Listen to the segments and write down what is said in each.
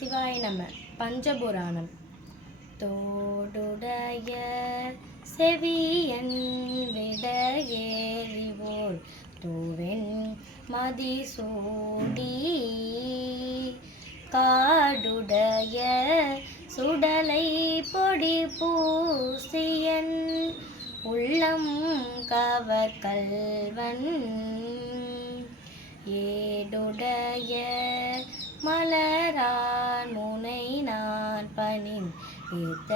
சிவாய நம. பஞ்சபுராணம். தோடுடைய செவியன் விடையேறிவோர் தூவென் மதிசூடி காடுடைய சுடலை பொடி பூசியன் உள்ளம் கவர் கல்வன் ஏடுடைய மலரான் முனை நான் பணின் ஏத்த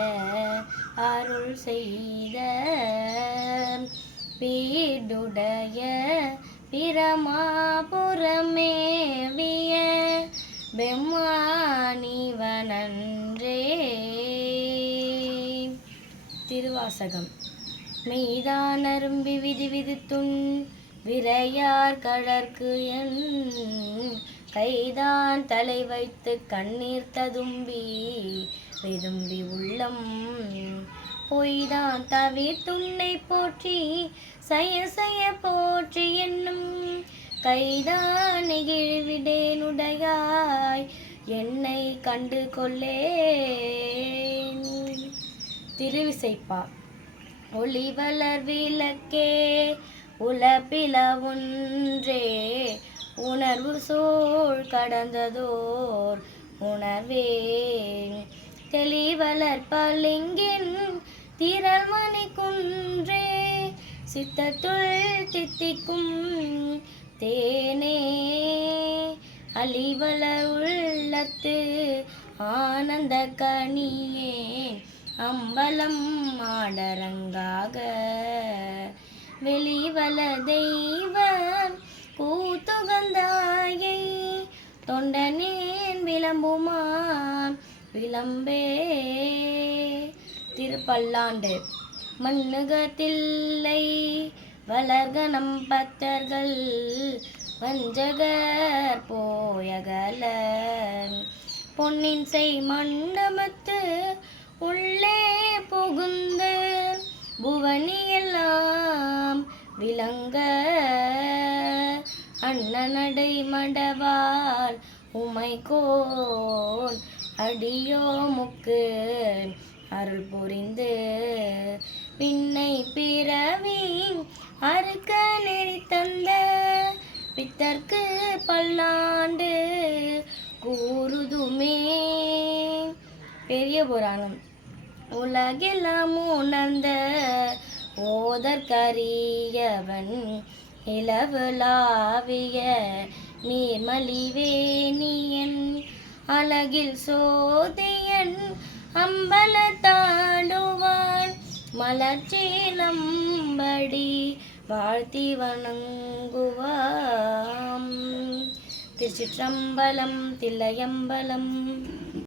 அருள் செய்த பீடுடைய பிரமாபுரமேவிய பெம்மானிவனன்றே. திருவாசகம். மெய்தான் அரும்பி விதி விதித்துன் விரையார் கடற்கு என் கைதான் தலை வைத்து கண்ணீர் ததும்பி வெதும்பி உள்ளம் பொய்தான் தவிர்த்துன்னை போற்றி செய்ய செய்ய போற்றி என்னும் கைதான் நெகிழ்விடேனுடையாய் என்னை கண்டு கொள்ளேன். திருவிசைப்பா. ஒளி வளர் விளக்கே உலப்பில ஒன்றே உணர்வு சூழ் கடந்ததோர் உணர்வே தெளிவளர் பளிங்கின் திரள்மணி குன்றே சித்தத்துள் தித்திக்கும் தேனே அலிவளர் உள்ளத்து ஆனந்த கனியே அம்பலம் ஆடரங்காக வெளிவள தெய்வம் கூத்துகந்தாயை தொண்டனேன் விளம்புமான் விளம்பே. திருப்பல்லாண்டு. மண்ணுகத்தில்லை வளர்கணம் பத்தர்கள் வஞ்சகர் போயகல பொன்னின் செய் மண்டபத்து உள்ளே புகுந்து புவனியெல்லாம் விளங்க அண்ணனடை மடவால் உமைகோன் அடியோமுக்கு அருள் புரிந்து பின்னை பிறவி அறுக்க நெறி தந்த பித்தர்க்கு பல்லாண்டு கூறுதுமே. பெரிய புராணம். உலகெல்லாம் உணர்ந்த ஓதற்கரியவன் இளவுலாவிய நீர்மலிவேணியன் அழகில் சோதியன் அம்பலத்தாடுவான் மலர்ச்சேலம்படி வாழ்த்தி வணங்குவாம். திருச்சிற்றம்பலம். தில்லையம்பலம்.